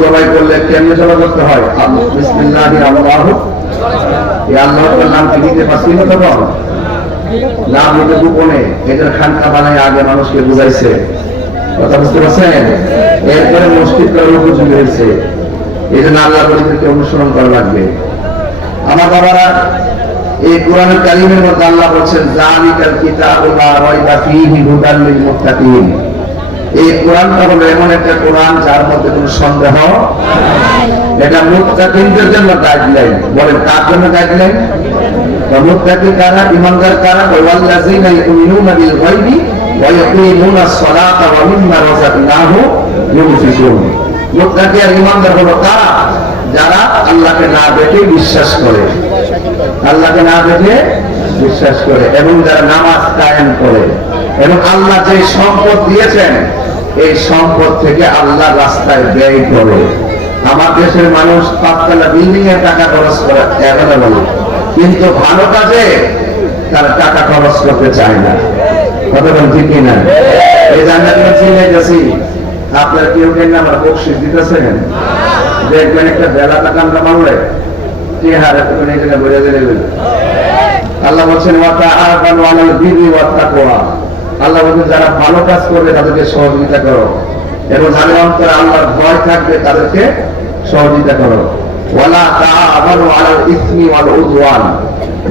জবাই করলে কেমনে জবাই করতে হয়? বিসমিল্লাহি আল্লাহু, এই আল্লাহর নাম কি দিতে পারছি না? তখন নাম দিতে গোপনে এদের খানকা বানায় আগে মানুষকে বুঝাইছে। কথা বুঝতে পারছেন? এরপরে মসজিদ করার উপযোগী হয়েছে। এই জন্য আল্লাহ পরিচিতকে অনুসরণ করা লাগবে। আমার বাবারা, এই কোরআনুল কারীমের মধ্যে আল্লাহ বলছেন যালিকাল কিতাবু লা রাইবা ফীহি হুদাল লিল মুত্তাকিন। এই কোরআনটা হলো এমন একটা কোরআন যার মধ্যে কোনো সন্দেহ নাই। এটা মুত্তাকিনদের জন্য গাইডলাইন। বলেন কার জন্য গাইডলাইন? মুত্তাকি কারা? ঈমানদার কারা? ওয়াল্লাযিনা ইউমিনুনা বিল গায়বি ওয়া ইয়াকিমুনাস সালাতা ওয়া মিম্মা রাযাকনাহুম ইউনফিকুন। মুত্তাকি আর ঈমানদার হলো কারা? যারা আল্লাহকে না দেখে বিশ্বাস করে, আল্লাহকে না দেখে বিশ্বাস করে, এবং যারা নামাজ কায়েম করে, এবং আল্লাহ যে সম্পদ দিয়েছেন এই সম্পদ থেকে আল্লাহর রাস্তায় ব্যয় করে। আমার দেশের মানুষ পাঁচতলা বিল্ডিং এর টাকা খরচ করে অ্যাভেলেবল, কিন্তু ভালো কাজে তার টাকা খরচ করতে চায় না। কথা বলেন ঠিক কিনা? এই জায়গাটা চিনে গেছি, আপনার কেউ কেন আমার বকশিস দিতেছেন, দেখবেন একটা বেলা টাকাটা মানলে আল্লাহ বলছেন আল্লাহ বলছেন যারা ভালো কাজ করবে তাদেরকে সহযোগিতা করো, এবং যাদের অন্তরে আল্লাহর ভয় থাকবে তাদেরকে সহযোগিতা করো। ওয়ালা তাআবানু আলাল ইসমি ওয়াল উদওয়ান,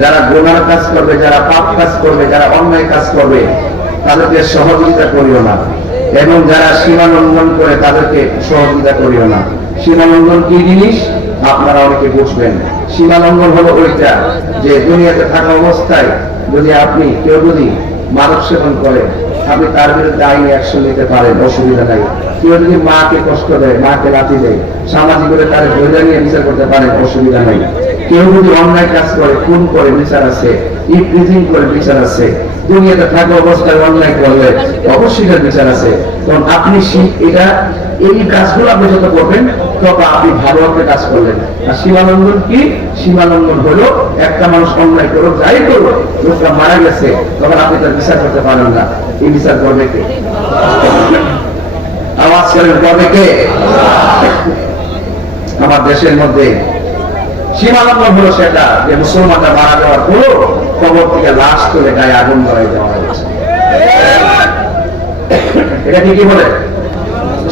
যারা গুনাহ কাজ করবে, যারা পাপ কাজ করবে, যারা অন্যায় কাজ করবে তাদেরকে সহযোগিতা করিও না, এবং যারা সীমা লঙ্ঘন করে তাদেরকে সহযোগিতা করিও না। সীমা লঙ্ঘন কি জিনিস আপনারা অনেকে বুঝবেন। সীমা লঙ্ঘন হলো ওইটা যে দুনিয়াতে থাকা অবস্থায় যদি আপনি কেউ যদি মাদক সেবন করে, আপনি তার বিরুদ্ধে আইনি অ্যাকশন নিতে পারেন, অসুবিধা নাই। কেউ যদি মাকে কষ্ট দেয়, মাকে লাথি দেয়, সামাজিকভাবে তার ধৈর্য নিয়ে বিচার করতে পারেন, অসুবিধা নাই। কেউ যদি অন্যায় কাজ করে, খুন করে, বিচার আছে, ইভটিজিং করে, বিচার আছে। দুনিয়াতে থাকা অবস্থায় অন্যায় করলে অবশ্যই বিচার আছে। কারণ আপনি এটা এই কাজগুলো আপনি যত করবেন তত আপনি ভালো একটা কাজ করলেন। আর সীমালঙ্ঘন কি? সীমালঙ্ঘন হলো একটা মানুষ অন্যায় করো, যাই করো, লোকটা মারা গেছে, তখন আপনি তার বিচার করতে পারেন না। এই বিচার করবে কে? আওয়াজ করেন, করবে কে? আমার দেশের মধ্যে সীমালঙ্ঘন হলো সেটা যে মুসলমানরা মারা যাওয়ার পর কবর থেকে লাশ তুলে গায়ে আগুন ধরাই দেওয়া হয়েছে। এটা কি বলে?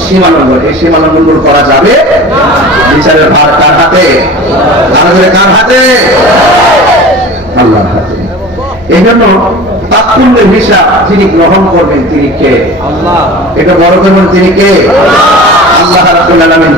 সীমালঙ্ঘন। এই সীমালঙ্ঘন করা যাবে? বিচারের ভার কার হাতে? কার হাতে? আল্লাহর হাতে। এই জন্য তাৎক্ষণিক হিসাব যিনি গ্রহণ করবেন তিনি কে? আল্লাহ। এটা বড় করবেন তিনি কে? আল্লাহ রাব্বুল আলামিন।